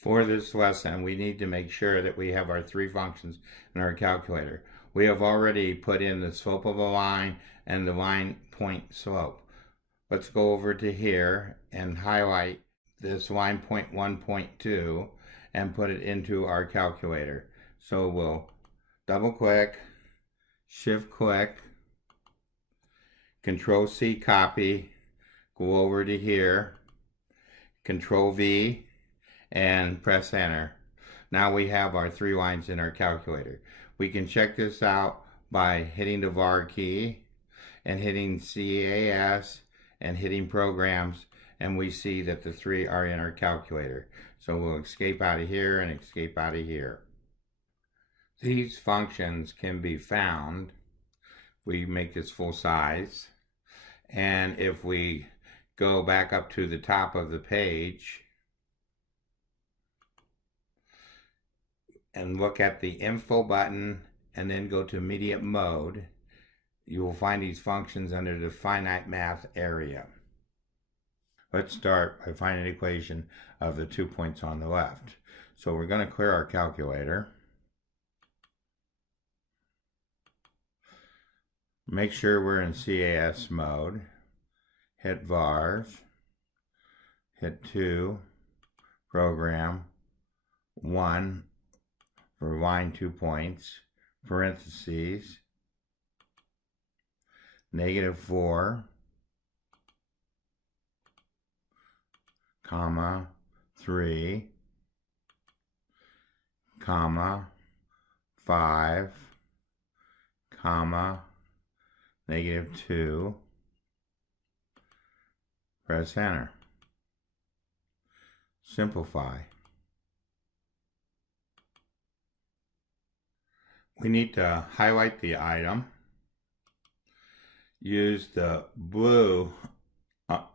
For this lesson, we need to make sure that we have our three functions in our calculator. We have already put in the slope of a line and the line point slope. Let's go over to here and highlight this line point 1.2 and put it into our calculator. So we'll double click, shift click, Control C, copy, go over to here, Control V, and press enter. Now we have our three lines in our calculator. We can check this out by hitting the var key and hitting CAS and hitting programs, and we see that the three are in our calculator. So we'll escape out of here and escape out of here. These functions can be found. We make this full size, and if we go back up to the top of the page and look at the info button and then go to immediate mode, you will find these functions under the finite math area. Let's start by finding an equation of the 2 points on the left. So we're going to clear our calculator. Make sure we're in CAS mode. Hit vars. Hit 2. Program. 1 for line 2 points. Parentheses. -4. Comma 3. Comma 5. Comma -2. Press enter. Simplify. We need to highlight the item. Use the blue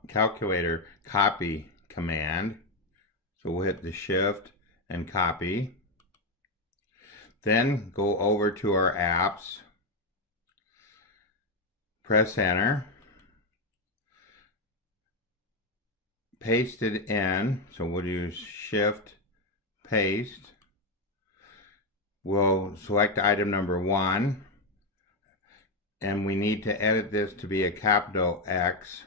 calculator copy command. So we'll hit the shift and copy. Then go over to our apps. Press enter. Paste it in. So we'll use shift, paste. We'll select item number 1. And we need to edit this to be a capital X.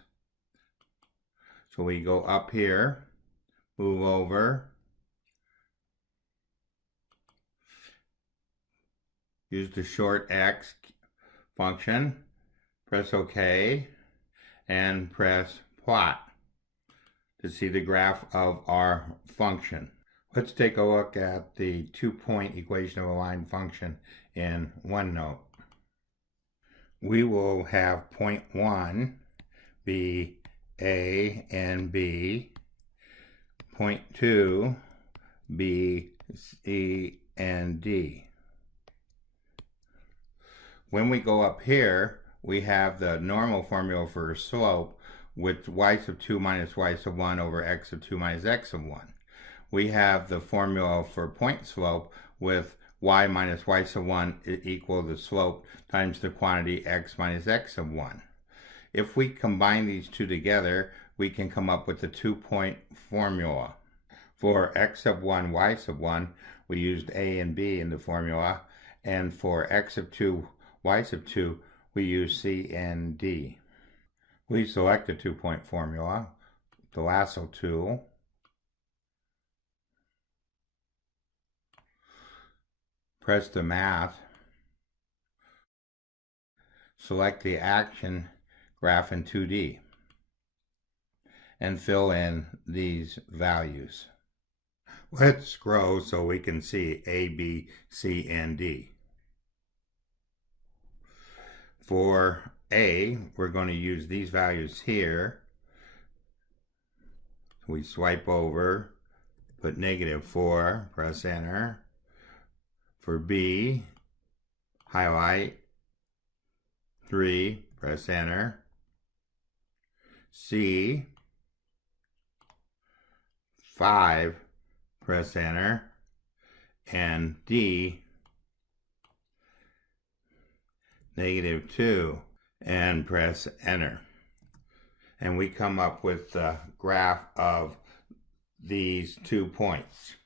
So we go up here, move over, use the short X function, press OK, and press plot to see the graph of our function. Let's take a look at the 2-point equation of a line function in Onenote. We will have point 1 be A and B, point 2 be C and D. When we go up here, we have the normal formula for slope with y sub 2 minus y sub 1 over x sub 2 minus x sub 1. We have the formula for point slope with y minus y sub 1 equal the slope times the quantity x minus x sub 1. If we combine these two together, we can come up with the 2-point formula. For x sub 1, y sub 1, we used a and b in the formula, and for x sub 2, y sub 2, we use c and d. We select the 2-point formula, the lasso tool, press the math, select the action graph in 2D, and fill in these values. Let's scroll so we can see A, B, C, and D. For A, we're going to use these values here. We swipe over, put -4, press enter. For B, highlight 3, press enter. C, 5, press enter. And D, -2, and press enter. And we come up with the graph of these 2 points.